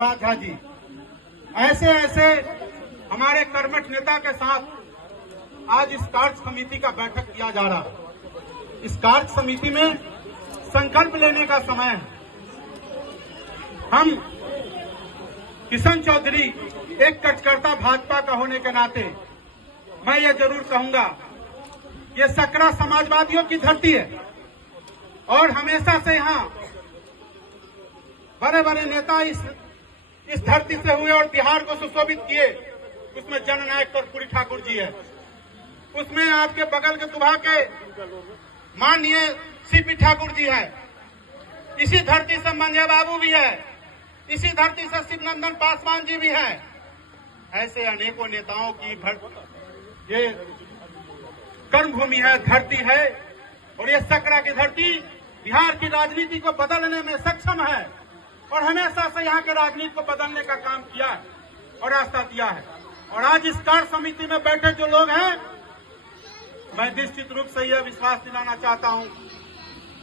झा जी, ऐसे ऐसे हमारे कर्मठ नेता के साथ आज इस कार्य समिति का बैठक किया जा रहा है। इस कार्य समिति में संकल्प लेने का समय है। हम किशन चौधरी एक कार्यकर्ता भाजपा का होने के नाते मैं ये जरूर कहूंगा, ये सकरा समाजवादियों की धरती है और हमेशा से यहाँ बड़े बड़े नेता इस धरती से हुए और बिहार को सुशोभित किए। उसमें जननायक कर्पूरी ठाकुर जी है, उसमें आपके बगल के दुभा के माननीय सीपी ठाकुर जी है, इसी धरती से मंजय बाबू भी है, इसी धरती से शिवनंदन पासवान जी भी है। ऐसे अनेकों नेताओं की ये कर्मभूमि है, धरती है और ये सकरा की धरती बिहार की राजनीति को बदलने में सक्षम है और हमेशा से यहाँ के राजनीति को बदलने का काम किया है और रास्ता दिया है। और आज इस कार्य समिति में बैठे जो लोग हैं, मैं निश्चित रूप से यह विश्वास दिलाना चाहता हूँ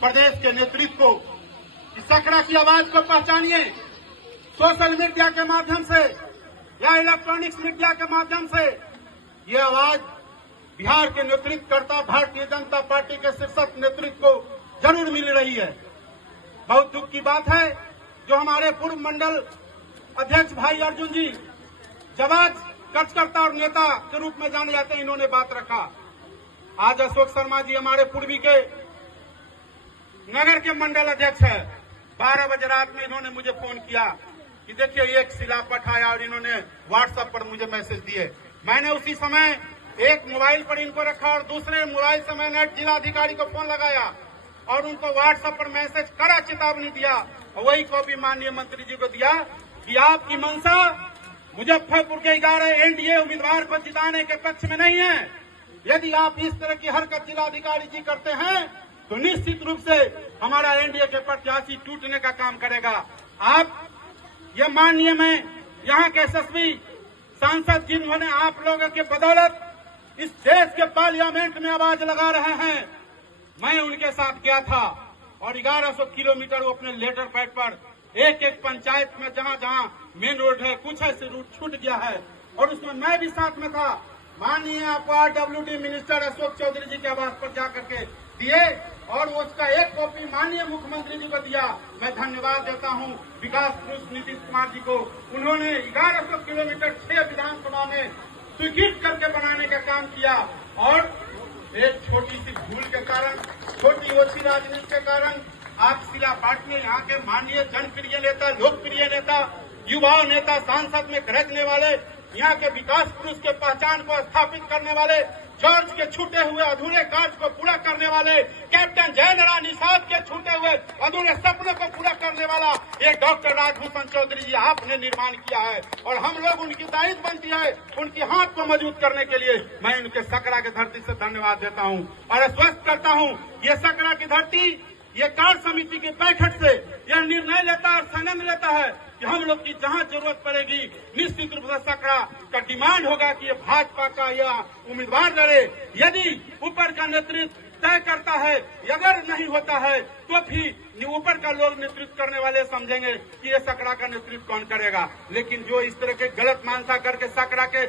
प्रदेश के नेतृत्व को, सकरा की आवाज को पहचानिए। सोशल मीडिया के माध्यम से या इलेक्ट्रॉनिक्स मीडिया के माध्यम से ये आवाज बिहार के नेतृत्व करता भारतीय जनता पार्टी के शीर्षक नेतृत्व को जरूर मिल रही है। बहुत दुख की बात है जो हमारे पूर्व मंडल अध्यक्ष भाई अर्जुन जी जवाज कार्यकर्ता और नेता के रूप में जाने जाते हैं, इन्होंने बात रखा। आज अशोक शर्मा जी हमारे पूर्वी के नगर के मंडल अध्यक्ष है। 12 बजे रात में इन्होंने मुझे फोन किया कि देखिए एक शिलापट आया और इन्होंने व्हाट्सएप पर मुझे मैसेज दिए। मैंने उसी समय एक मोबाइल पर इनको रखा और दूसरे मोबाइल से मैंने जिलाधिकारी को फोन लगाया और उनको व्हाट्सएप पर मैसेज कड़ा चेतावनी दिया और वही कॉपी माननीय मंत्री जी को दिया कि आपकी मंशा मुजफ्फरपुर के 11 एनडीए उम्मीदवार को जिताने के पक्ष में नहीं है। यदि आप इस तरह की हरकत जिलाधिकारी जी करते हैं तो निश्चित रूप से हमारा एनडीए के प्रत्याशी टूटने का काम करेगा। आप ये माननीय मैं यहाँ के यशस्वी सांसद जिन्होंने आप लोगों के बदौलत इस देश के पार्लियामेंट में आवाज लगा रहे हैं, मैं उनके साथ गया था और 1100 किलोमीटर वो अपने लेटर पैड पर एक एक पंचायत में जहां जहां मेन रोड है कुछ ऐसे रूट छूट गया है और उसमें मैं भी साथ में था। माननीय आरडब्ल्यूडी मिनिस्टर अशोक चौधरी जी के आवास पर जाकर के दिए और उसका एक कॉपी माननीय मुख्यमंत्री जी को दिया। मैं धन्यवाद देता हूं विकास पुरुष नीतीश कुमार जी को। उन्होंने 1100 किलोमीटर 6 विधानसभा में स्वीकृत करके बनाने का काम किया और एक छोटी सी भूल के कारण, छोटी ओछी राजनीति के कारण आप शिलापाट में यहाँ के माननीय जनप्रिय नेता, लोकप्रिय नेता, युवा नेता, सांसद में गरजने वाले, यहाँ के विकास पुरुष के पहचान को स्थापित करने वाले, जॉर्ज के छूटे हुए अधूरे कार्य को पूरा करने वाले, कैप्टन जयनारायण निषाद के छूटे हुए अधूरे सपनों को पूरा करने वाला एक डॉक्टर राजभूषण चौधरी जी आपने निर्माण किया है और हम लोग उनकी दायित्व बनती है उनकी हाथ को मजबूत करने के लिए मैं उनके सकरा की धरती से धन्यवाद देता हूं और आश्वस्त करता हूं ये सकरा की धरती ये कार्य समिति की बैठक से यह निर्णय लेता है और संयम लेता है कि हम लोग की जहां जरूरत पड़ेगी निश्चित रूप से सकरा का डिमांड होगा कि ये भाजपा का यह उम्मीदवार लड़े। यदि ऊपर का नेतृत्व तय करता है, अगर नहीं होता है तो फिर ऊपर का लोग नेतृत्व करने वाले समझेंगे कि ये सकरा का नेतृत्व कौन करेगा। लेकिन जो इस तरह के गलत मानसा करके सकरा के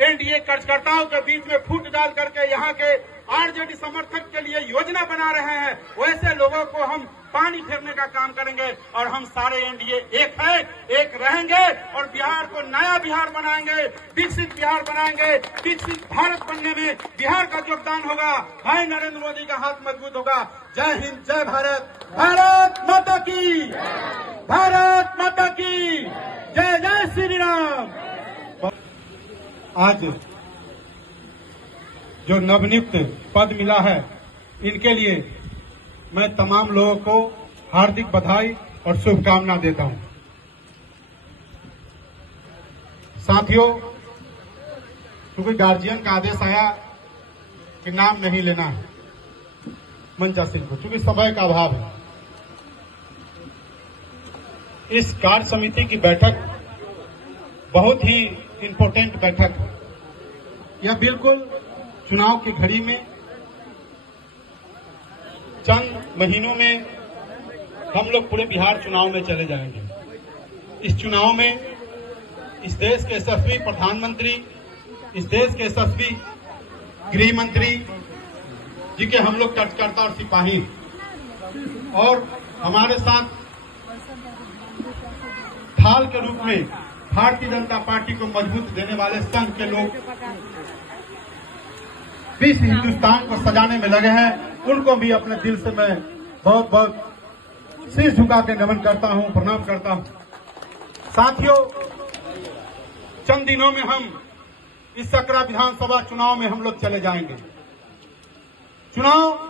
एनडीए कार्यकर्ताओं के बीच में फूट डाल करके यहाँ के आरजेडी समर्थक के लिए योजना बना रहे हैं, वैसे लोगों को हम पानी फेरने का काम करेंगे और हम सारे एनडीए एक है, एक रहेंगे और बिहार को नया बिहार बनाएंगे, विकसित बिहार बनाएंगे। विकसित भारत बनने में बिहार का योगदान होगा, भाई नरेंद्र मोदी का हाथ मजबूत होगा। जय हिंद, जय भारत, भारत माता की, भारत माता की जय, जय श्री राम। आज जो नवनियुक्त पद मिला है इनके लिए मैं तमाम लोगों को हार्दिक बधाई और शुभकामना देता हूं। साथियों, क्योंकि गार्जियन का आदेश आया कि नाम नहीं लेना है मंचा सिंह को, क्योंकि समय का अभाव है। इस कार्य समिति की बैठक बहुत ही इम्पोर्टेंट बैठक है। यह बिल्कुल चुनाव की घड़ी में चंद महीनों में हम लोग पूरे बिहार चुनाव में चले जाएंगे इस चुनाव में इस देश के यशस्वी प्रधानमंत्री, इस देश के यशस्वी गृह मंत्री जी के हम लोग कार्यकर्ता और सिपाही, और हमारे साथ ढाल के रूप में भारतीय जनता पार्टी को मजबूत देने वाले संघ के लोग इस हिंदुस्तान को सजाने में लगे हैं। उनको भी अपने दिल से मैं बहुत बहुत सिर झुका के नमन करता हूं, प्रणाम करता हूं। साथियों, चंद दिनों में हम इस सकरा विधानसभा चुनाव में हम लोग चले जाएंगे। चुनाव